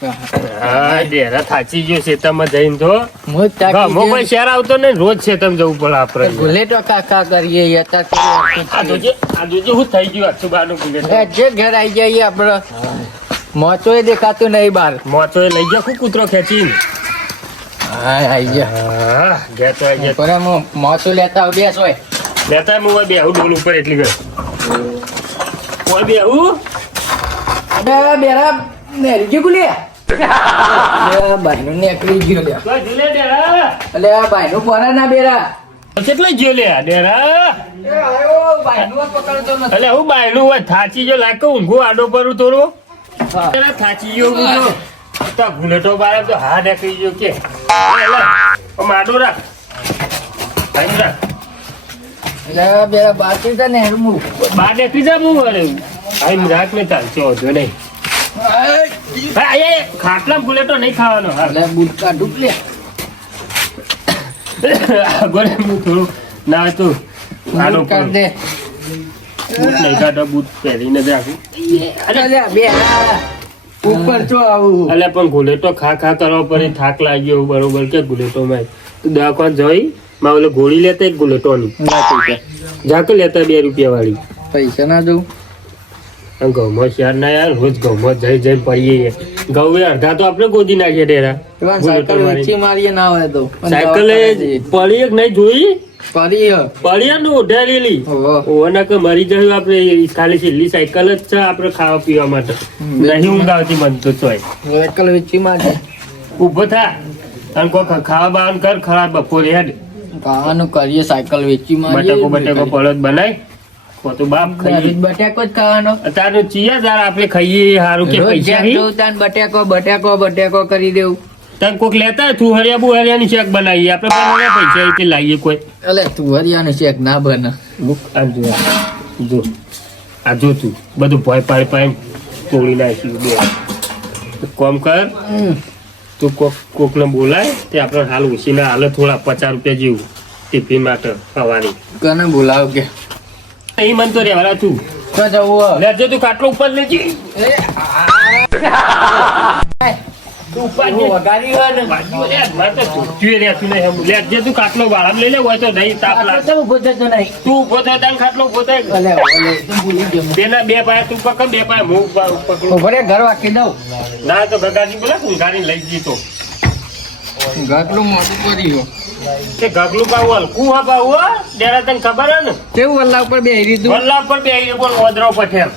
ડેરા થાચી ગયો શેતામાં જઈને તો હું તાકી ગમો કોઈ શહેર આવતો ને રોજ શેતામાં જવું પડે આપણે બુલેટો કાકા કરીએ આ જોજે હું થઈ ગયું અક્ષુબાનું બુલેટ જે ઘર આવી જઈએ આપડે મોચો દેખાતું નહીં બાર મોચો લઈ ગયા ખૂબ કૂતરો ખેંચીને હા આવી ગયા હા ગયા તો આવી ગયા પર મોચો લેતા આવ બેસ હોય લેતા હું બેહું ડોલ ઉપર એટલી ગયો કોઈ બેહું અરે બેરા નેરજી ગુલિયા ભાઈનું નીકળી ગયો લે કોઈ ઝૂલે ડેરા એટલે આ ભાઈનું પોરા ના બેરા કેટલા ગયો લે ડેરા આયો ભાઈનું પકડતો નથી એટલે હું બાયનું હોય થાચી ગયો લાગે ઊંઘું આડો પરું થોડું થાચી ગયો હું તો બુલેટો બારે તો હા નીકળી ગયો કે આડો રાખ રાખ એટલે બેરા બાકી છે ને હું બાર નીકળી જા હું અરે આમ રાખ ને ચાલશે વાંધો નહીં ખાટલા બુલેટો નહીં ખાવાનો એટલે બૂટ કાઢું લે ગોળે હું થોડું ના તો આડો કાઢ દે બૂટ નહીં કાઢો બૂટ પહેરીને જ રાખું અરે બેરા ઉપર ચો આવું એટલે પણ ગુલેટો ખા કરવા પડે થાક લાગ્યો બરોબર કે ગુલેટોમાં દવાખાન જઈ માં ઓલે ગોળી લેતા એક ગુલેટોની ઝાક લેતા 2 રૂપિયા વાળી પૈસા ના દઉં ઘઉંમાં શેર ના યાર રોજ ઘઉંમાં જઈ પડીએ ઘઉં અડધા તો આપણે ગોદી નાખીએ ડેરા સાયકલ વેચી મારીએ ના હોય તો સાયકલ પડી એક નહીં જોઈ પડી ને ઉઢાડેલી ઓના કે મરી જયું આપણે ખાલી છેલ્લી સાયકલ જ છે આપણે ખાવા પીવા માટે નહીં ઊંઘ આવતી મન તો ચોય સાયકલ વેચી મારી ઉભો થા અને કોઈ ખાવા બાવાનું કર ખરાબ બપોરે હેડ ખાવાનું કરીએ સાયકલ વેચી મારીએ બટેકો પડત બનાય તો બાપ ખાઈએ બટેકો જ ખાવાનો તારું ચિયા જાર આપણે ખાઈએ હારું કે પૈસા હી બટેકો કરી દેવું તને કોક લેતા તું હરિયા બુહરિયાની શેક બનાવીએ આપણે બનાવ્યા પૈસા એ લાવીએ કોઈ અલે તુવરિયાનું શેક ના બને આ જો તું બધું ભય પાડી તોડી નાખ્યું બે કોમ કર તું કોકને બોલાય તે આપણે હાલ ઉછીને હાલે થોડા 50 રૂપિયા જેવું ટિફિન માટે ખાવાની કને બોલાવ કે અહીં મન તો રહેવાના તું તો જવું લેજો તું કાટલો ઉપર લેજી તું ઉપર વગાડી હોય ને લેજે તું કાટલો વાળા લઈ લે હોય તો નહીં તાપ લાગે ઉભો થતો નહીં તું ઉભો થાય તાન ખાટલો ઉભો થાય તેના 2 પાયા તું પકડ 2 પાયા હું પકડું ઉભો રે ઘર વાકી દઉં ના તો ગગાજી બોલા તું ગાડી લઈ જીતો ગાટલું મોટું કર્યું તે ગગલું પાવું હલકું હા પાવું ડેરા તને ખબર હે ને કેવું વલ્લા ઉપર બેહી દીધું વલ્લા ઉપર બેહી બોલ ઓદરો પઠેલ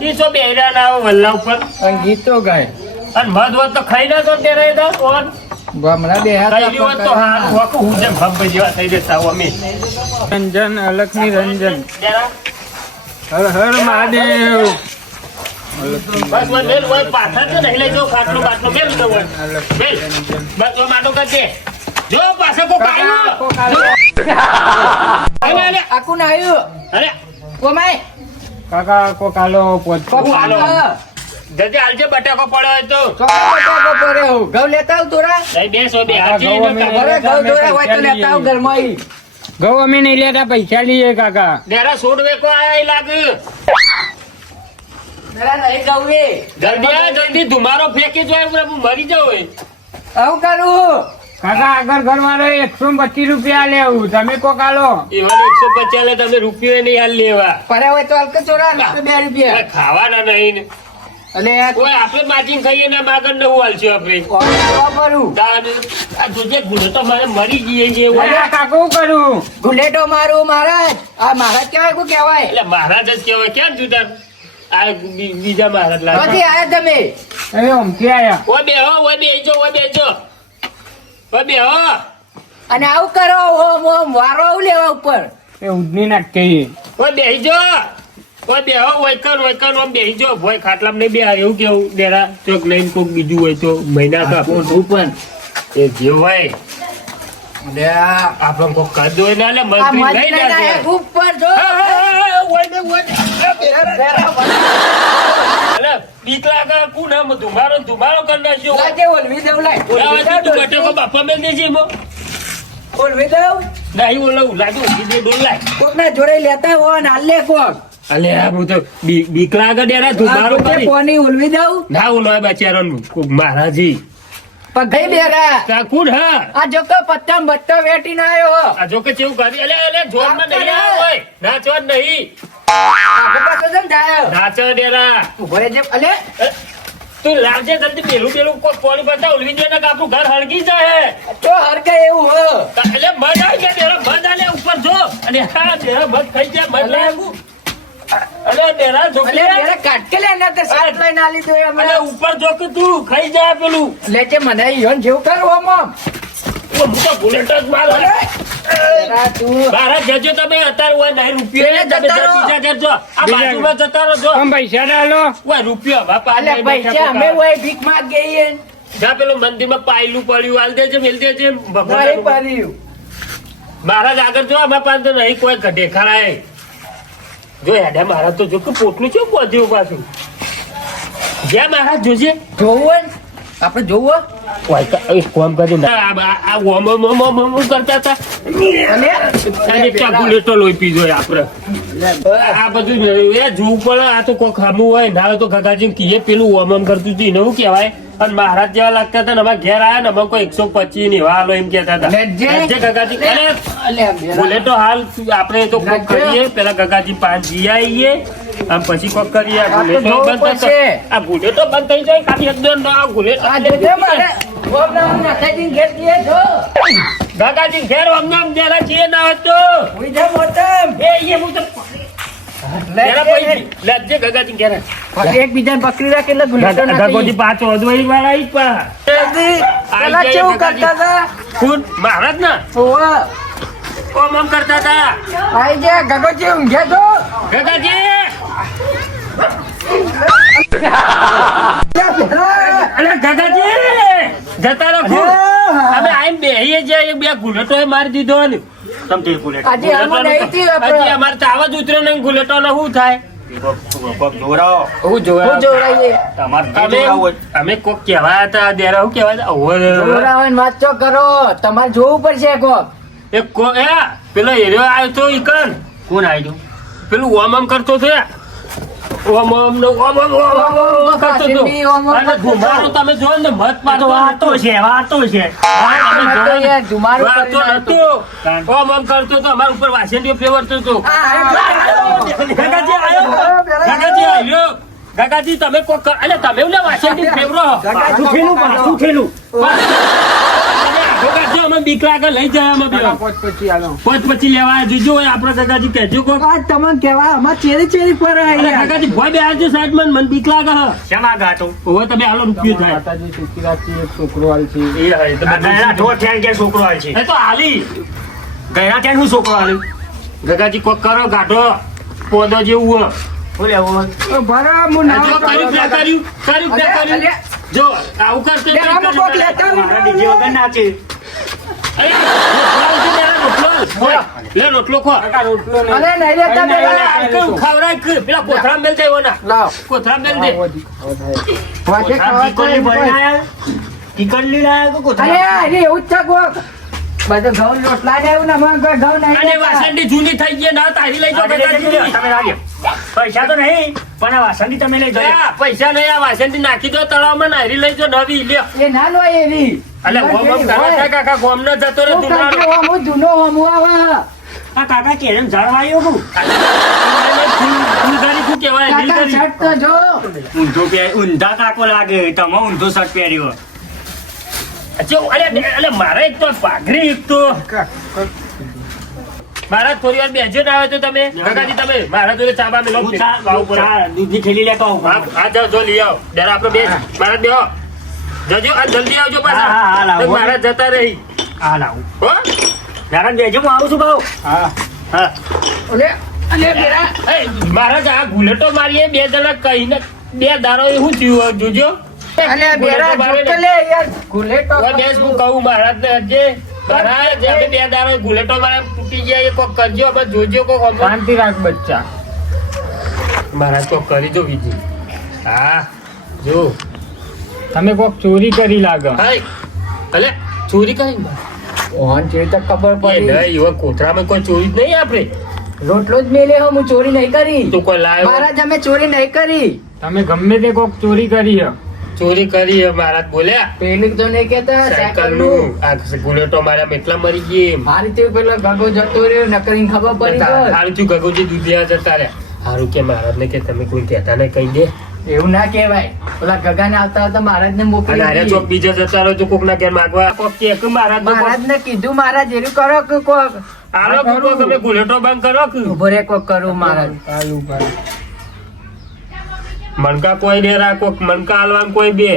ઈ તો બેહરા ના આવે વલ્લા ઉપર અને ગીતો ગાય અને મધ વધ તો ખાઈ ના તો ડેરા દા ઓન ગામડા બેહા ખાઈ હોત તો હા વાકુ હું જેમ ભબ જેવા થઈ જતા હો અમે રંજન અલખની રંજન ડેરા હર હર મહાદેવ બસ બેલ હોય પાછા તો નહીં લઈ જો ખાટલો બાટલો બેલ તો હોય બેલ બસ ઓ માટો કરજે જો પાછો કો કાયો અરે આકુ ના આવ્યો અરે કોમાય કાકા કો કાલો પોત હાલો જલ્દી હાલજે બટાકો પડ્યો હોય તો બટાકો પડ્યો ઘઉં લેતા આવ તોરા નહીં બેસો બે હાજી ઘઉં દોરા હોય તો લેતા આવ ઘરમાં ઘઉં અમે નહીં લેતા પૈસા લઈએ કાકા ડેરા સોડ વેકો આયા લાગે મેરા નહીં ઘઉં રે જલ્દી ધુમારો ફેંકી જો હું મરી જાઉં આવું કરું કાકા આગળ ઘર મારો 125 રૂપિયા લેવું તમે કોક આલો એવા 150 લે તમે રૂપિયો નહીં હાલ લેવા પડ્યા હોય તો હલકે ચોરા 2 રૂપિયા ખાવાના નહીં ને અને કોઈ આપણે માચીને ખાઈએ ને માગણ નવું હાલશું આપણે વાપરું આ જોજે ગુનો તો મારે મરી જઈએ છે એવું અરે કાકો કરું ગુલેટો મારું મહારાજ આ મહારાજ કેવાય શું કેવાય એટલે મહારાજ જ કહેવાય ક્યાં જુદા આ બીજા મહારાજ લાગે ક્યાંથી આયા તમે હવે ઓમથી આયા ઓય બેજો અને આવું કરો ઓમ વારો આવું લેવા ઉપર એ ઉડની નાખી ઓય બેજો ઓય બેહો વૈકર ઓમ બેજો ભોય ખાટલામાં નહીં બેહાર એવું કેવું ડેરા ચોક લઈને કોક બીજું હોય તો મહિના તો આપણું પણ એ જે હોય આપણે કોક કરી દો ને એટલે મંત્રી લઈ જાય ઉપર જો બીક લાગે કુણ આમ ધુમારો કરી નાખ્યો લાજે ઓલવી દઉં લાય તું બટેકો બાપા બેન દેજે મો ઓલવી દઉં નહીં ઓલું લાગે ડોલ લાય કોક ના જોડે લેતા હો ને હાલ લે કોક અલ્યા હું તો બીક લાગે ડેરા ધુમાડો કરી કોની ઉલવી દઉં ના ઓલો બચારો મહારાજી પણ ગઈ બેરા કાકુડ હા આ જો કે પત્તમ બત્તો વેટીને આવ્યો આ જો કે કેવું કરી અલે જોરમાં નહીં આવ્યો હોય નાચવા જ નહીં આગળ પાછળ કેમ જાય નાચો ડેરા ઉભો રહેજે અલે તું લાવજે જલ્દી પેલું કોઈ પાણી બતા ઉલવી દે ને કે આપણું ઘર હળગી જાય તો હરકે એવું હો એટલે મધ આવી ગયા ડેરા મધ આલે ઉપર જો અને હા ડેરા મધ ખાઈ જાય મધ લાગુ અલે ડેરા જો અલે બેરા કાટ કે લે ના તે સાટ લઈને આલી દો અલે હમણાં ઉપર જો કે તું ખાઈ જાય પેલું લેજે મને ઈયોન જેવું કરવું આમ ઓ મોટો બુલેટ જ માર બેરા તું બારા જજો તમે અત્યારે હોય નહીં રૂપિયો જતા તમે રહો. બીજા ઘર જો આ બાજુમાં જતા રહો જો આમ પૈસા ડાલો ઓય રૂપિયો બાપા અલે પૈસા અમે હોય ભીખ માંગ ગઈએ જા પેલું મંદિરમાં પાયલું પડ્યું હાલ દેજે મેલ દેજે નહીં ભગવાન પડ્યું મહારાજ આગળ જો અમારા પાસે તો નહીં કોઈ દેખાડાય જો હેડા મહારાજ તો જો કે પોટલું છે પહોંચ્યું પાછું જ્યાં મહારાજ જોજે જોવું ને આપણે જોવું કોમ કરી આ ઓમ કરતા હતા અને ચોકલેટો લોહી પીધો આપણે આ બધું એ જોવું પડે આ તો કોઈ ખામું હોય ના તો ગગાજી કીએ પેલું ઓમ કરતું હતું એને શું કહેવાય અને મહારાજ જેવા લાગતા હતા ને અમારા ઘેર આવ્યા ને અમે કોઈ 125 ની વાલો એમ કેતા હતા લેજે. ગગાજી અલે બેરા બોલે તો હાલ આપણે તો કોક કરીએ પેલા ગગાજી પાંચ જી આવીએ આમ પછી કોક કરીએ આ આ તો બુલેટો જોવું બંધ પડશે. આ બુલેટો બંધ થઈ જાય ખાલી એકદમ ના આ બુલેટો આ જોજે મારે પ્રોગ્રામ નાખાઈ ઘેર ગયે જો ગગાજી ઘેર અમને આમ જરા છીએ ના હતો ઉઈ જા મોટમ એ હું તો જરા પૈકી લેજે ગગાજી ઘેર એકબીજાને પકડી રાખે એટલે ગુલાટો ગગોજી પાંચ વધવાઈ વાળા ઈ પા પેલા કેવું કરતા હતા કોણ મહારાજ ના ઓવા ઓમ ઓમ કરતા હતા આઈ જા ગગોજી ઊંઘે તો ગગાજી અરે ગગાજી જતા રહો અમે આઈમ બેહીએ જાય બે ગુલેટો મારી દીધો ને તમ તે ગુલેટો આજે આમાં નહીં થી આપણે. આજે અમાર તો આવા જ ઉતર્યો નહીં ગુલેટો ને શું થાય હું જોવરાઈએ અમે કોક કહેવાયા હતા દેરા શું કહેવાય જોવરાવાની વાત તો કરો તમારે જોવું પડશે કોક એક કો એ પેલો હેર્યો આવ્યો તો ઈકન કોણ આવ્યું પેલું ઓમ ઓમ કરતો છે ઓમ ઓમ નો ઓમ ઓમ કરતો હતો અને ધુમાડો તમે જો ને મત પાડતો વાતો છે આમાં તો યાર ધુમાડો વાતો કરીને નતો ઓમ ઓમ કરતો તો અમાર ઉપર વાસંડીઓ ફેવરતો હતો ગગાજી આવ્યો ગગાજી તમે કોક અલે તમે ઓલે વાસંડી ફેવરો પાછું ઠેલું. ગગાજી અમે બીક લાગે લઈ જાય અમે બે પોત પછી લેવા જોજો આપણે ગગાજી કહેજો કોક તમને કેવા અમાર ચેરી ચેરી પર અરે કાકાજી ભોય બે આવજો સાઈડ માં મને બીક લાગે હ શેમાં ગાટો ઓવે તમે હાલો રૂપિયો થાય માતાજી સુખી રાખી એક છોકરો આલ છે એ હે તો ગયાના ઠોર ઠેન કે છોકરો આલ છે એ તો હાલી ગયાના ઠેન હું છોકરો આલ્યો ગગાજી કોક કરો ગાટો પોદો જેવું બોલે ઓ ભરા મુ ના જો કર્યું જો આવું કરતો તો આમાં કોક લેતા મારા ડીજે વગર નાચે લે રોટલો ખો અરે નહીં લેતા પેલા ખવરાય કે પેલા કોથરા મેલ જાય ઓના લાવ કોથરા મેલ દે વાજે ખાવા અરે અરે એવું જ છે કોક બધો ઘઉં રોટલા ને એવું ને અમારે કોઈ ઘઉં નહીં અને લેતા. વાસણની જૂની થઈ ગઈ ના તારી લઈ જાઓ ગગાજી. પૈસા તો નહીં પણ આ વાસણની તમે લઈ જાઓ આ પૈસા નહીં આ વાસણની નાખી દો તળાવમાં નારી લઈ જાઓ નવી લ્યો એ ના લો એવી અલે ગોમ ગોમ કરે છે કાકા ગોમ ન જતો રે હું તું કાઢી હોમું જૂનો હોમું આવે. આ કાકા કેમ જળવાયો હું ફૂલગારી શું કહેવાય કાકા દિલગરી. શર્ટ તો જો ઊંધા કાકો લાગે તમે ઊંધો શર્ટ પહેર્યો અલે મારે એક તો પાઘડી એક તો મારા થોડી વાર બેજો ના આવે તો તમે કાકાજી તમે મારા જોડે ચાબા મેલો હું દૂધની થેલી લેતો આવું હા જાઓ જો લઈ આવો ડર આપણે બે મારા બેહો જજો આ જલ્દી આવજો હા, હા, પાછા લાવો. તો મારા જતા રહી હા લાવું હો જરા બેજો હું આવું છું ભાવ હા હા ઓલે અલે બેરા એ, મહારાજ આ ગુલેટો મારીએ બે જણા કહીને બે દારો એવું થયું જોજો અલે બેરા જોકે લે યાર ગુલેટો ઓય બેસ હું કહું મહારાજ ને હજે મહારાજ અમે બે દારો ગુલેટો મારે તૂટી જાય એ કોક કરજો અમે જોજો કોક અમે શાંતિ રાખ બચ્ચા મહારાજ કોક કરી દો બીજી હા જો તમે કોક ચોરી કરી લાગે હાય અલે ચોરી કરી ઓન છે તો ખબર એ પડી નહીં એવા કોથરામાં કોઈ ચોરી જ નહીં આપણે રોટલો જ મેલે હો, હું ચોરી નહીં કરી. તું કોઈ લાવ્યો મહારાજ અમે ચોરી નહીં કરી. તમે ગમે તે કોક ચોરી કરી છે. ચોરી કરી હે મહારાજ બોલ્યા પેલું તો નહીં કહેતા સાયકલ સાયકલનું. નું આ ગુલેટો મારા એટલા મરી ગઈ મારી તો પેલો ગગો જતો રહ્યો નકરીને ખબર પડી ગઈ. હારું થયું ગગોજી દુધિયા જતા રહ્યા હારું કે મહારાજ ને કે તમે કોઈ કહેતા ને કહી દે એવું ના કહેવાય. પેલા ગગાને આવતા આવતા મહારાજ ને મોકલી અને આરે ચોક બીજા જતા રહો તો કોક ના ઘેર માગવા કોક કે મહારાજ મહારાજ ને કીધું મહારાજ એરું કરો કે કોક આલો કોક તમે ગુલેટો બંધ કરો કે ઉભો રે કોક કરું મહારાજ. મણકા કોઈ દે રાખો મણકા હાલવાનું કોઈ બે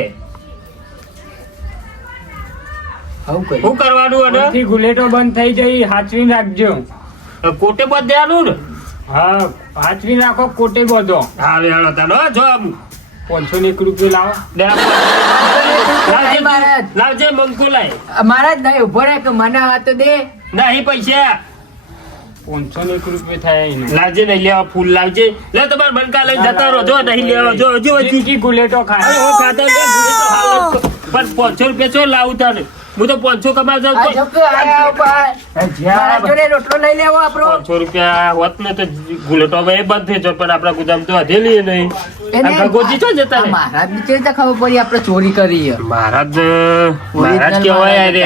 આવું કર્યું. શું કરવાનું અને કોઈથી ગુલેટો બંધ થઈ જઈ હાચવીને રાખજો. કોટે બંધ દેવાનું ને હા, હાચવીને રાખો, કોટે બધો. હા વેણો તાનો જો આમ 501 રૂપિયા લાવો. લાવજે મહારાજ. લાવજે મંકો લાય મહારાજ નહીં ઉભો રે કે મને આ તો દે. નહીં પૈસા 501 રૂપિયા થાય એનો. લાવજે નહીં લેવા ફૂલ લાવજે લે તમારે મણકા લઈને જતા રહો જો નહીં લેવા જો જો જિંદગી ગુલેટો અરે ખાય. ઓ ખાતા લે ગુલેટો હાલ જ. પણ 500 રૂપિયા છો લાવું તાને હું તો 500 કમા જાઉં આ તો જોકે આયા ઉપર. મહારાજ જોડે રોટલો લઈ લેવો આપણો. 500 રૂપિયા હોત ને તો ગુલેટો હવે બંધ થઈ જાય પણ આપણા ગુદામ તો હથેલી નહીં આ ગગોજી ચો જતા આ રહે મહારાજ ની કેવી રીતે ખબર પડી આપણે ચોરી કરી છે? મહારાજ મહારાજ કેવાય રે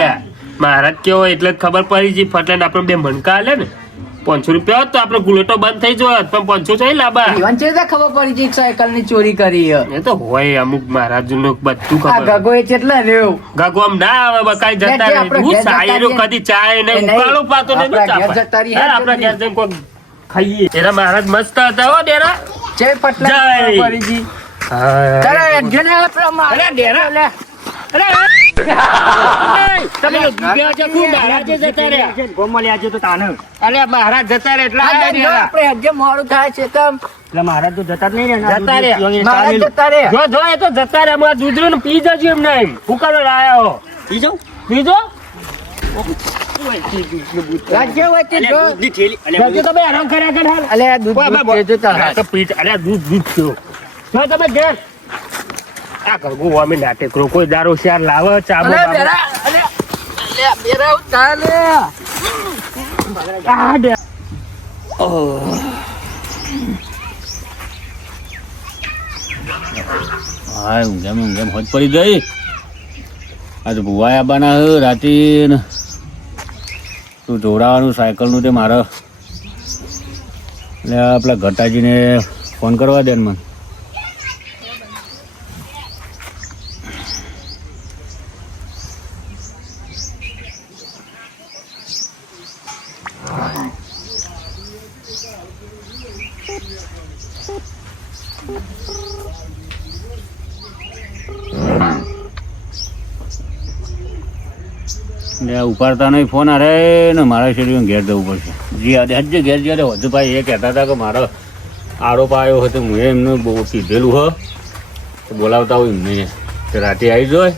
મહારાજ કેવાય એટલે જ ખબર પડી જી ફટલે આપણે બે મણકા આલે ને 500 રૂપિયા હોત તો આપણે ગુલેટો બંધ થઈ જોત પણ 500 થઈ લાબા ઈવન કેવી રીતે ખબર પડી છે કે સાયકલ ની ચોરી કરી છે? એ તો હોય અમુક મહારાજ નું બધું આ ખબર ગગો એ કેટલા રહ્યો. ગગો આમ ના આવે બકાઈ જતા એટલે રહે આપણે હું ઘેર જતા સાયરો રહીએ. કદી ચાય ને એ નહીં. ઉકાળું પાતો ને આપણા ઘેર ચાપા જતા રહીએ. હા, આપણા ઘેર જઈને કોક ખાઈએ એના મહારાજ મસ્ત હતા હો ડેરા જે પટલા જય. ખબર પડી જી. હા. ચાલો એકજણ આપણા મહારાજ. અરે ડેરા લે. તમે ગયા છે ખૂબ મહારાજે જતા રહ્યા ગોમમાં લેજો તો તાને અરે મહારાજ જતા રહ્યા એટલે આ આયા જો ડેરા. આપણે હજે મોડું થાય છે તમ. એટલે મહારાજ તો જતા જ નહીં ને જતા રહ્યા. મહારાજ જતા રે. જો જો એ તો જતા રહ્યા મારા દૂધરું ને પી જજો એમ નહીં ફૂકાનો લાયા હો બીજો પીજો રાજ્ય વચ્ચે જો. જજો તમે આરામ કર્યા કર હાલ અલે આ દૂધ દૂધ પીજો તો આ તો પી અરે દૂધ દૂધ પીઓ જો તમે ઘેર આ કરગુ અમે નાટકરો કોઈ દારૂ શેર લાવે ચાબો અલે બાબો. બેરા અલે અલે બેરા ઉતાર લે. આ ડે હા ઊંઘેમ હોજ પડી ગઈ આજે ભુવાયા બના રાતે ને તું જોડાવાનું સાયકલનું તે મારે એટલે પેલા ઘટાજીને ફોન કરવા દે ને મને એટલે ઉપાડતા નહીં ફોન અરે ને મારા શેરીમાં ઘેર જવું પડશે જી આજે હજે ઘેર જ્યારે વધુ ભાઈ એ કહેતા હતા કે મારો આરોપ આવ્યો હતો હું એમને બહુ કીધેલું હો તો બોલાવતા હોય એમને કે રાતે આવી જાય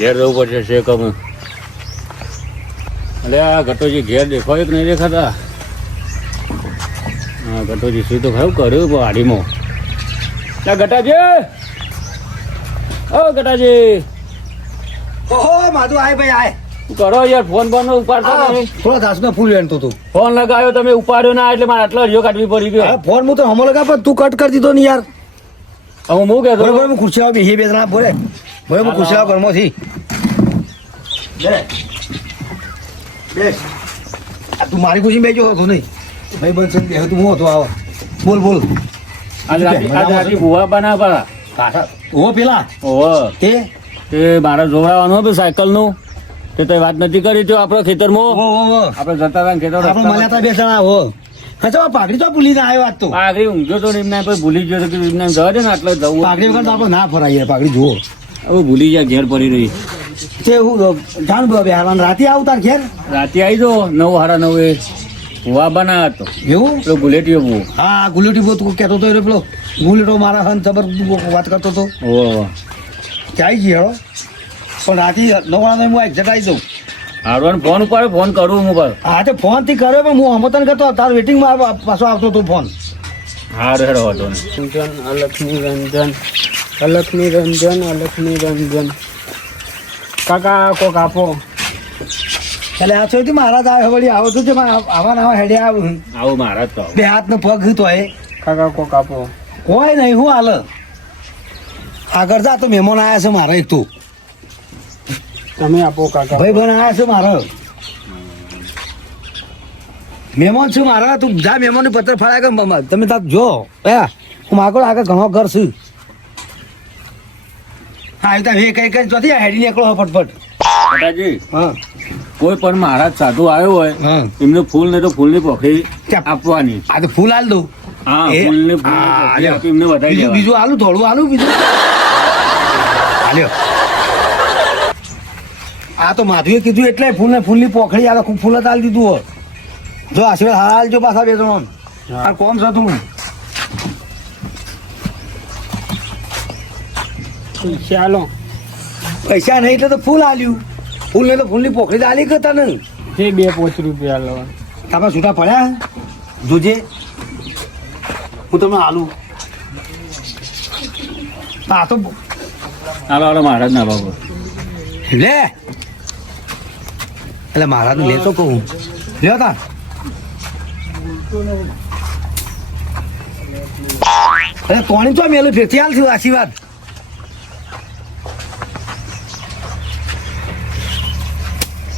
ઘેર જવું પડશે છે કમ એટલે આ ઘટોજી ઘેર દેખાય કે નહીં દેખાતા હા ઘટોજી શું તો ખરું કર્યું વાડીમાં ઘટાજી ઓ ઘટાજી ઓહો માધુ આય ભાઈ આય કરો યાર ફોન બંધ ઉપાડતા નહીં થોડો ઘાસનો ફૂલ વેણતો તું ફોન લગાવ્યો તમે ઉપાડ્યો ના એટલે મારે આટલો હરિયો કાઢવી પડી ગયો હા ફોન હું તો હમો લગા પણ તું કટ કરી દીધો ને યાર હવે હું કહેતો બરોબર હું ખુરશી આવી બે જણા બોલે બોલે હું ખુરશી આવ ઘરમાંથી બેસ આ તું મારી ખુશી બેજો હતો નહીં ભાઈ બન છે બે તું હું હતો આવા બોલ બોલ આજ રાતે ભૂવા બનાવવા પાછા ઓ પેલા ઓહો તે તે મારે જોવડાવવાનું હતું સાયકલનું તે તો વાત નથી કરી તો આપણે ખેતરમાં ઓ ઓ આપણે જતા હતા ને ખેતર આપણે મળ્યા તા બે જણા હો હા પાઘડી તો ભૂલીને આવ્યો આજ તો આગળ ઊંઘ્યો તો ને એમને પછી ભૂલી ગયો તો કે એમને જવા દે ને આટલે જવું પાઘડી વગર તો આપણે ના ફરાય યાર પાઘડી જુઓ હવે ભૂલી જાય ઘેર પડી રહી તે હું જાણ બે હાલવાનું રાતે આવું તાર ઘેર રાતે આવી જો 9:30 ભૂવા બનાવ્યા હતો એવું પેલો ગુલેટીઓ ભૂવો હા ગુલેટી બહુ તું કહેતો હતો એટલે પેલો ગુલેટો મારા હન જબર વાત કરતો હતો ઓહો ક્યાંય ગઈ હેડો પણ રાતે 9:30 હું એક્ઝેક્ટ આવી દઉં હારવાનું ફોન ઉપાડે ફોન કરું હું બસ હા તે ફોન થી કર્યો પણ હું હમતન કરતો તાર વેટિંગમાં પાછો આવતો હતો ફોન હાર હેડો હતો ને અલખ નિરંજન અલખ નિરંજન અલખ નિરંજન કાકા કોક આપો એટલે આ છો મારા જ આવે વળી આવો તો છે આવા નવા હેડે આવું આવો મહારાજ તો બે હાથ નો પગ તો એ કાકા કોક આપો. કોઈ નહીં હું હાલ આગળ જા તો મહેમાન આવ્યા છે મારા એક તું તમે આપો કાકા. ભાઈ બન આવ્યા છે મારા મહેમાન છું મારા તું જા મહેમાન ને પત્ર ફાળ્યા કે તમે તાર જો હું આગળ ઘણો ઘર છું હા એ તો કઈ કઈ ચોથી હેડી નીકળો ફટફટ કાકાજી હા કોઈ પણ મહારાજ સાધુ આવ્યો હોય હા એમને ફૂલ ને તો ફૂલની પોખરી આપવાની. આ તો ફૂલ હાલ દઉં હા એ, ફૂલની હા, પોખરી આપી એમને વધારી બીજું દેવાની. બીજું આલું થોડું આલું બીજું હાલ્યો આ તો માધુએ કીધું એટલે ફૂલ ને ફૂલની પોખડી આ ખૂબ ફૂલ જ હાલ દીધું હોય જો આશીર્વાદ હાલ જો પાછા બે ત્રણ આ કોમ છે તું ચાલો પૈસા નહીં એટલે તો ફૂલ હાલ્યું ફૂલ ને તો ફૂલની પોખડી હાલી કે તને તે 2-5 રૂપિયા લો. તાપા છૂટા પડ્યા જોજે હું તમને હાલું હા તો હાલો હાલો મહારાજ ના બાબુ લે એટલે મહારાજ લે તો કહું લ્યો તા અરે કોણી તો મેલું ફેરથી હાલ થયું આશીર્વાદ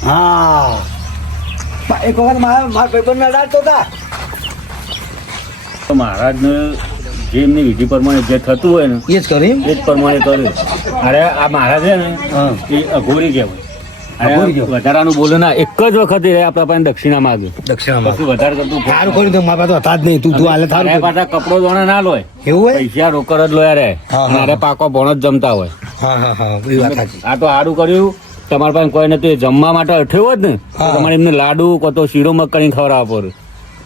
હા એક વખત મારા ભાઈબંધ ના ડાળતો હતા તો મહારાજને જે એમની વિધિ પ્રમાણે જે થતું હોય ને એ જ કરી એ જ પ્રમાણે કર્યું. અરે આ મહારાજ છે ને હા એ અઘોરી કહેવાય. અઘોરી કહેવાય. વધારાનું બોલે ના એક જ વખત એ આપણા પાસે દક્ષિણા માંગે દક્ષિણામાં કશું વધારે કરતું સારું કર્યું તો મારા પાસે હતા જ નહીં તું હાલે અરે સારું પાછા કપડો જોણે ના લોય એવું હોય પૈસા રોકડ જ લોયા રે હા, અને અરે પાકો ભણો જ જમતા હોય. હા હા હા એ વાત સાચી આ તો સારું કર્યું. તમારા પાસે કોઈ નથી જમવા માટે અઠ્યો હોત ને તો હા. તમારે એમને લાડુ કો તો શીરો મગ કરીને ખવડાવવા પડે.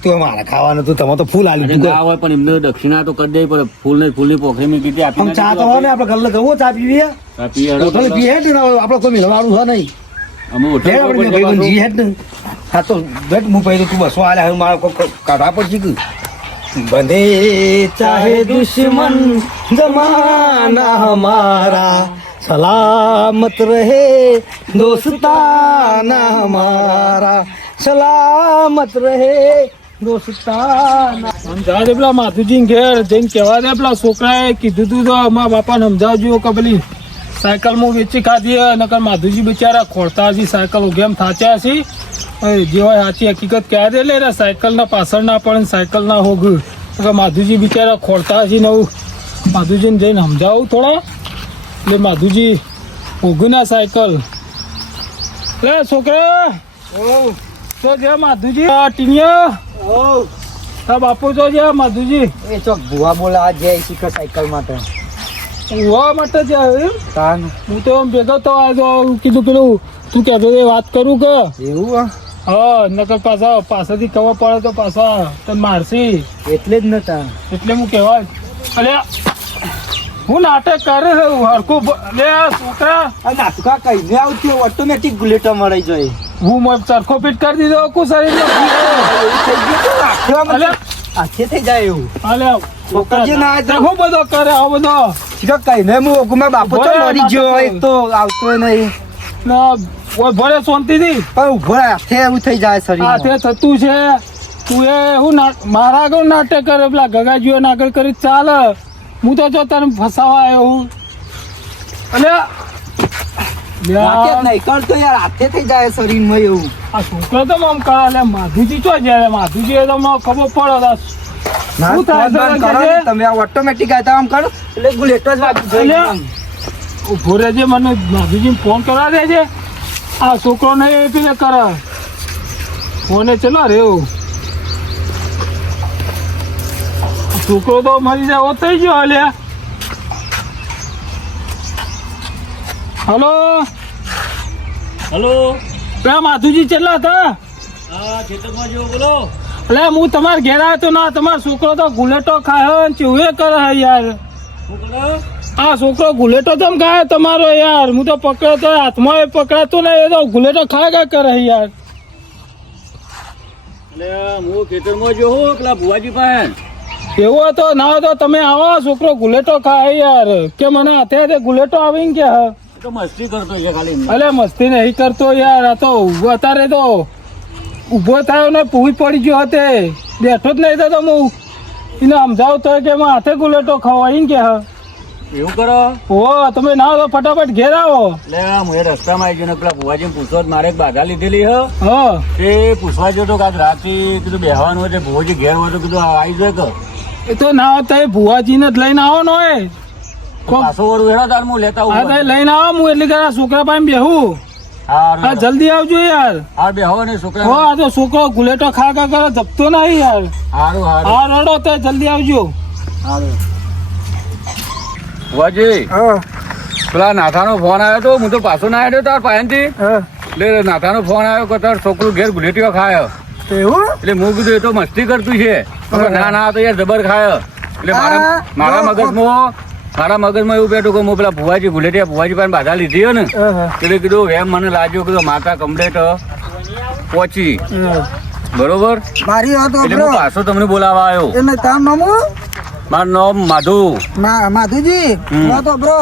તું મારે ખાવાનું તું તમે તો ફૂલ હાલી અને તું ના હોય પણ એમને દક્ષિણા તો કરી દેવી પડે. ફૂલની પોખરી ની કીધી આમ ચા તો હોય ને આપણે ગલ્લે જવું ચા પીવીએ હોટલ પીએ હેઠ ને આપણે કોઈ મિલવાળું છે નહીં અમે લે આપણે ભાઈબંધ જી હેઠ ને હા તો બેટ હું પહેલું તું બસો હાલે હવે મારે કોઈ કાઢવા પડશે કે બંધે ચાહે દુશ્મન જમાના હમારા સલામત રહે દોસ્તાના હમારા સલામત રહે દોસ્તાના સમજાવ દે પેલા માધુજી ઘેર જઈને કહેવા દે પેલા છોકરાએ કીધું તું તો મારા બાપાને સમજાવજો કે પેલી સાયકલ હું વેચી ખાધી નકર માધુજી બિચારા ખોરતા હશે સાયકલ ગેમ થાચ્યા હશે જે હોય સાચી હકીકત કહે દે લે સાયકલ ના પાછળ ના પડે સાયકલ ના હોગ માધુજી બિચારા ખોરતા હશે ને હું માધુજીને જઈને સમજાવું થોડા એટલે માધુજી હોગું ના સાયકલ લે છોકરા તો જે માધુજી ટીનિયા તા બાપુ તો જે માધુજી એ ચોક ભુવા બોલા જય શિખર સાયકલ માટે ઉવા માટે જ આવ્યો. તાન હું તો આમ ભેગો તો આવ્યો કીધું પેલું તું કહેતો એ વાત કરું કે એવું હા નકર પાછા પાછળથી ખબર પડે તો પાછા તને મારશી એટલે જ નતા એટલે હું કહેવાય અલે હું નાટક કરે છે હરખું અલે છોકરા નાટકા કઈ આવતી ઓટોમેટિક બુલેટો મળી જાય હું ચરખો ફીટ કરી દીધો કુ શરીર અલે આખે થઈ જાય એવું અલે છોકરાજી ના આવે તો- હું બધો કરે આવો બધો શીખર કઈ ને હું ઓગમાં બાપો તો મરી ગયો એક તો આવતો નહીં ના ઓય ભલે શાંતિથી પણ ઉભો હાથે એવું થઈ જાય આ શરીર તે થતું છે તું એ હું મારા આગળ નાટક કરે પેલા ગગાજીઓ આગળ કરી ચાલે હું તો જો તને ફસાવા આવ્યો હું અલે નહીં કરતો યાર હાથે થઈ જાય શરીરમાં એવું આ છોકરો તો આમ કરે લે માધુજી ચો જાય માધુજી એ તો મને ખબર પડે ના, શું થાય છે બંધ કરો ને, કે તમે આ ઓટોમેટિક આવતા આમ કરો એટલે બુલેટ જ વાગી જાય અલ્યા. ઉભો રહેજે મને માધુજી ફોન કરવા દે છે આ છોકરો ને એ પેલે કરે ફોને ચલો રે છોકરો તો મરી જાય ઓ થઈ ગયો અલ્યા હલો હલો પેલા માધુજી કેટલા હતા હા ખેતરમાં જેવો બોલો. એટલે હું તમારે ઘેર આવ્યો તો ના તમારો છોકરો તો ગુલેટો ખાયો ને ચૂહે કરે હે યાર આ છોકરો ગુલેટો ચમ ખાય તમારો યાર હું તો પકડ્યો તો હાથમાં એ પકડાતો ને એ તો ગુલેટો ખાય કા કરે હે યાર એટલે હું ખેતરમાં જો હું પેલા ભુવાજી પાસે એવું હોય તો ના હોય તો તમે આવો છોકરો ગુલેટો ખાય યાર કે મને હાથે હાથે ગુલેટો આવીને કે હા તો મસ્તી કરતો છે ખાલી અલે મસ્તી નહીં કરતો યાર, આ તો અત્યારે તો ઊભો થયો ને પૂરી પડી ગયો હતે, બેઠો જ નહીં થતો. હું એને સમજાવતો કે એમાં હાથે ગુલેટો ખવાઈને કે એવું કરો. હો તમે ના તો ફટાફટ ઘેર આવો. એટલે હું એ રસ્તામાં આવી ગયો ને પેલા ભુવાજી પૂછો મારે એક બાધા લીધેલી હ હા તે પૂછવા ગયો તો કાંક રાતે કીધું બેહવાનું હોય ભુવાજી ઘેર હોય તો કીધું આવી જાય કે એ તો ના હોતા એ ભુવાજીને જ લઈને આવો ને એ પાછો વરું હેરો તાર હું લેતા હા તો એ લઈને આવો. હું એટલે કે આ છોકરા પાસે બેહું. હા જલ્દી આવજો યાર. હા બેહો ને છોકરા. હો આ તો છોકરો ગુલેટો ખા ખા કરે જપતો નહીં યાર. સારું સારું. હા રડો તો જલ્દી આવજો. ભુવાજી પેલા નાથાનો ફોન આવ્યો તો હું તો પાછો ના આવ્યો તાર પાસેથી. એટલે નાથાનો ફોન આવ્યો કે તાર છોકરું ઘેર ગુલેટીઓ ખાયો. એવું એટલે હું કીધું એ તો મસ્તી કરતું છે. ના ના તો યાર જબર ખાયો. એટલે મારા મગજમાં એવું બેઠું કે હું પેલા ભુવાજી ગુલેટિયા ભુવાજી પાસે બાધા લીધી હોય ને એટલે કીધું એમ મને લાગ્યું કે માતા કમ્પ્લેટ પહોંચી બરોબર. મારી વાત એટલે હું પાછો તમને બોલાવા આવ્યો. એને તાર નામ મારું નામ માધુ. માધુજી વાત બ્રો,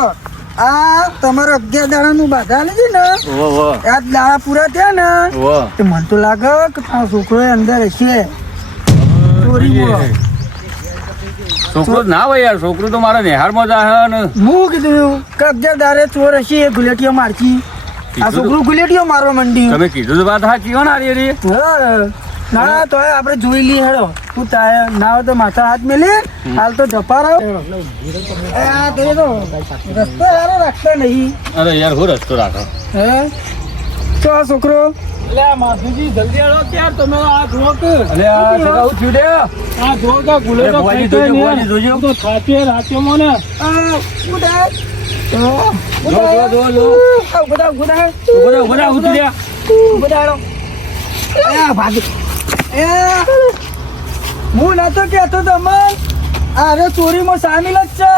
આ તમારે 11 દાડાનું બાધા લીધી ને, ઓહો આ દાડા પૂરા થયા ને ઓહો તો મને તો લાગે કે તારો છોકરો અંદર હશે ચોરીમાં. છોકરો જ ના હોય યાર, છોકરું તો મારા નિહારમાં જ આવે ને. હું કીધું કે 11 દાડે ચોર હશે, એ ગુલેટીઓ મારશી. આ છોકરું ગુલેટીઓ મારવા માંડ્યું. તમે કીધું તો વાત સાચી હો ને આરી રે. હા. ના તો આપણે જોઈ લઈએ હેડો. તું તારે ના હોય તો માથા હાથ મેલી, હાલ તો જપા રહ્યો. રસ્તો યારો રાખતા નહીં. અરે યાર હું રસ્તો રાખો. હે તો આ છોકરો એટલે આ માધુજી જલ્દી આવો ત્યાર તમે આ જુઓ કે અલે આ સગા હું થયું લે. આ જુઓ કે ગુલેટો ભુવાજી ખાઈ જોજો, ભુવાજી જોજો. તો થાચે રાચે મને ઉડા જો બધા ઉભરા ઉતરી રહ્યા. બધાડો હું નતો કેતો તમે અરે ચોરીમાં સામેલ જ છે.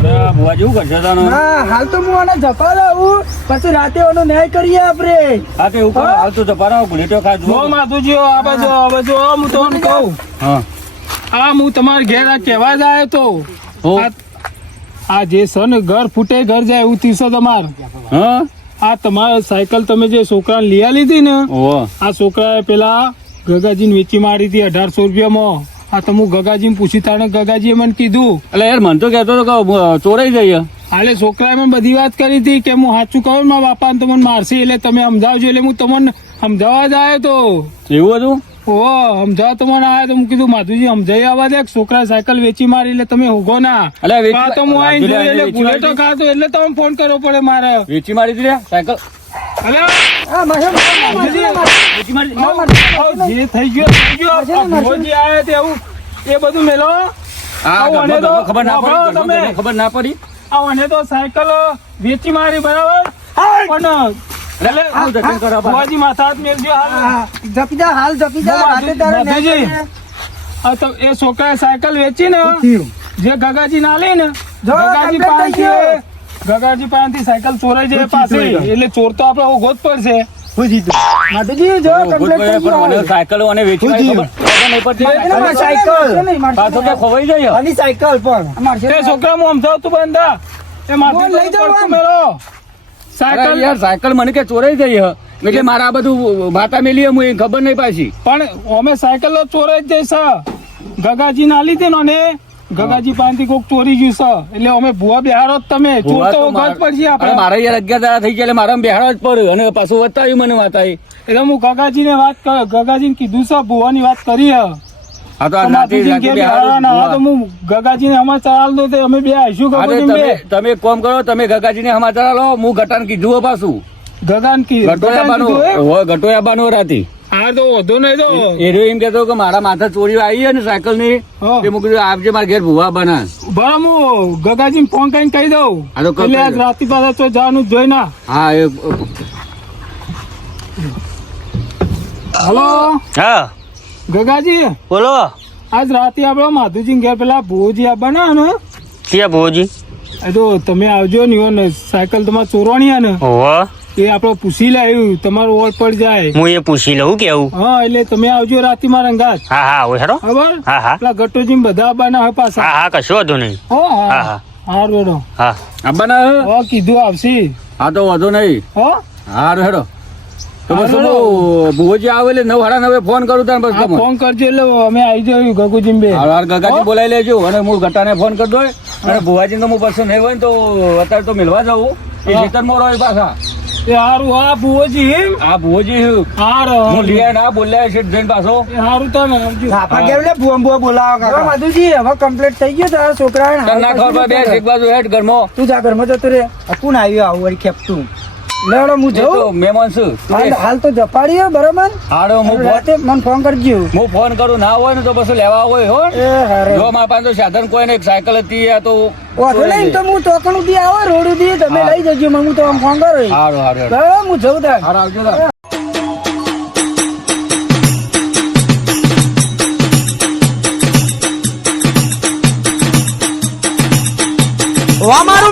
અરે ભુવાજી શું કરશે તાનો? હા હાલ તો હું આને જપા લાવું, પછી રાતે એનો ન્યાય કરીએ આપણે. હા તે ઉપર હાલ તો જપારા ગુલેટો ખાજો. જો માધુજી આ બાજુ હું તમને કહું. હા આ હું તમારા ઘેર આ કહેવા જાય તો હો. આ જે છે ને ઘર ફૂટે ઘર જાય એવું તીસો તમાર. હા આ તમારે સાયકલ તમે જે છોકરાને લઈ લીધી ને, ઓહો આ છોકરાએ પેલા ગગાજીને વેચી મારી હતી 1800 રૂપિયામાં. આ તો હું ગગાજીને પૂછી તાણે ગગાજીએ મને કીધું. એટલે યાર મને તો કહેતો હતો કે ચોરાઈ જઈએ. હાલે છોકરાએ મને બધી વાત કરી હતી કે હું સાચું કહું મારા બાપાને તો મને મારશે એટલે તમે સમજાવજો. એટલે હું તમને સમજાવવા જ આવ્યો તો. એવું હતું? ઓહો સમજાવવા તો મને આવ્યો તો હું કીધું માધુજી સમજાવી આવવા દે. છોકરાએ સાયકલ વેચી મારી એટલે તમે હોગો ના. અલે આ તો હું આવીને જોઈ એટલે બુલેટો ખાતો એટલે તમે ફોન કરવો પડે મારે. વેચી મારી હતી સાયકલ. અલે હા મારે વેચી મારી. જે થઈ ગયો થઈ ગયો. આ ભુવાજી આયા તે એવું એ બધું મેલો. હા અને તો ખબર ના વાપરો પડી. તમે. ખબર ના પડી. અને તો સાયકલ વેચી મારી બરાબર પણ એટલે હું દર્શન કરવા બહાર. ભુવાજી માથા હાથ મેલજો હાલ. જપી જા હાલ જપી જા રાતે તારે ન્યાય માધુજી. કરીએ. આ તો એ છોકરાએ સાયકલ વેચી ને જે ગગાજી ના લે ને જો ગગાજી complete થઈ પાસેથી સાયકલ ચોરાઈ જાય પાસે એટલે ચોર તો આપડે ઉભો જ પડશે. માધુજી જો કમ્પ્લીટ થઈ પણ મને ગયો. સાયકલો અને વેચી મારી ખબર નહીં પડતી. મારી સાયકલ પાછો તો ખવાઈ જાય. આની સાયકલ પણ એ છોકરા હું સમજાવતું બંધા એ માથે બોલ, લઈ જાઓ પડતું આમ. મેલો અરે સાયકલ. યાર સાયકલ મને કે ચોરાઈ જઈ હ. એટલે મારા આ બધું માતા મેલી હું એ ખબર નહીં પાછી. પણ અમે સાયકલ ચોરાઈ જ જઈશ. ગગાજી ના લીધી ને ગગાજી પાસેથી કોક ચોરી ગયું છે એટલે અમે ભૂવા બિહારો જ તમે ચોર તો ઉભા જ પડશે અરે આપણે. મારા યાર 11 દાડા થઈ ગયા એટલે મારા બેહાડવા જ પડે અને પાછું વતાવ્યું મને માતાએ. એટલે હું ગગાજીને વાત ગગાજીને કીધું છે ભૂવાની વાત કરી હે. આ તો આ તો રાતે માધુજી રાતે કે બેહાડવા બિહારવાના. હા તો હું ગગાજીને સમાચાર આલ દો તે અમે બે આવીશું. અરે ગગાજી બે તમે એક કામ કરો તમે ગગાજીને સમાચાર લો હું ગટાને કીધું હો પાછું. ગગાન કી ગટો આવવાનો રાતી. હા તો વધુ નહીં તો એ રહ્યો એમ કેતો કે મારા માથે ચોરી આવી ને સાયકલ ની હા. તે મૂકી આપજે મારા ઘેર ભૂવા બના. બરાબર હું ગગાજીને ફોન કરીને કહી દઉં હા તો કહો એટલે આજ રાતી પાછા તો જવાનું જ જોઈ ના. હા એ હલો હા ગગાજી બોલો આજ રાતે આપડે માધુજી ઘેર પેલા ભુવજી આવવાના ને ક્યાં ભોજી? એ તો તમે આવજો ને સાયકલ તમારે ચોરવાની હે ને હોવ એ આપડે પૂછી લાવ્યું તમારું ઓળ પડી જાય. હું એ પૂછી લઉં કેવું. હા એટલે તમે આવજો રાતે મારા અંગાત હા હા હવે હેડો. ખબર હા હા પેલા ગટોજી બધા આવવાના હોય પાછા. હા હા કશો વાંધો નહીં. હો હા, હા હા. હાર બેડો હા આબાના હા કીધું આવશે હા તો વાંધો નહીં. હો હારું હેડો તો બસ હારું. હું ભુવોજી આવે એટલે 9:30 ફોન કરું તાર બસ આ તમે. ફોન કરજો એટલે અમે આવી જઈએ ગગુજી બે. હાર ગગાજી બોલાવી લેજો અને હું ગટાને ફોન કરી દઉં અને ભુવાજી તો હું પસંદ નહીં હોય ને તો અત્યારે તો મિલવા જાઉં એ હા. ખેતરમાં રહો પાછા. એ હારું હા ભુવોજી એમ આ ભુવોજી હું હારું લિયા ના બોલ્યા છે જઈને પાછો. એ હારું તમે આવજો. આપા કેમ લે ભૂવા બોલાવો હવે કાકા માધુજી હવે કમ્પ્લીટ થઈ ગયું તારા છોકરાને તને ના ખબર પડે, બેસ એક બાજુ હેડ ઘરમાં. તું જા ઘરમાં જતો રે કોણ આવ્યું આવું વળી ખેપતું લેડો હું એ તો જઉં મહેમાન છું. તું હાલ બેસ. હાલ તો જપાડીએ બરાબર હારો હું રાતે મને ફોન કરજો ફોન કરું ના હોય ને તો પછી લેવા હોય હો. એ હારે જો મારા પાસે તો સાધન કોઈ ને એક સાયકલ હતી આ તો વાંધો નહીં તો હું ટોકણ ઉધી આવો રોડ ઉધી તમે હા. લઈ જજો મને હું તો આમ ફોન કરો હારું હારું બરાબર હું જઉં તાર હારું આવજો તાર. વાહ મારા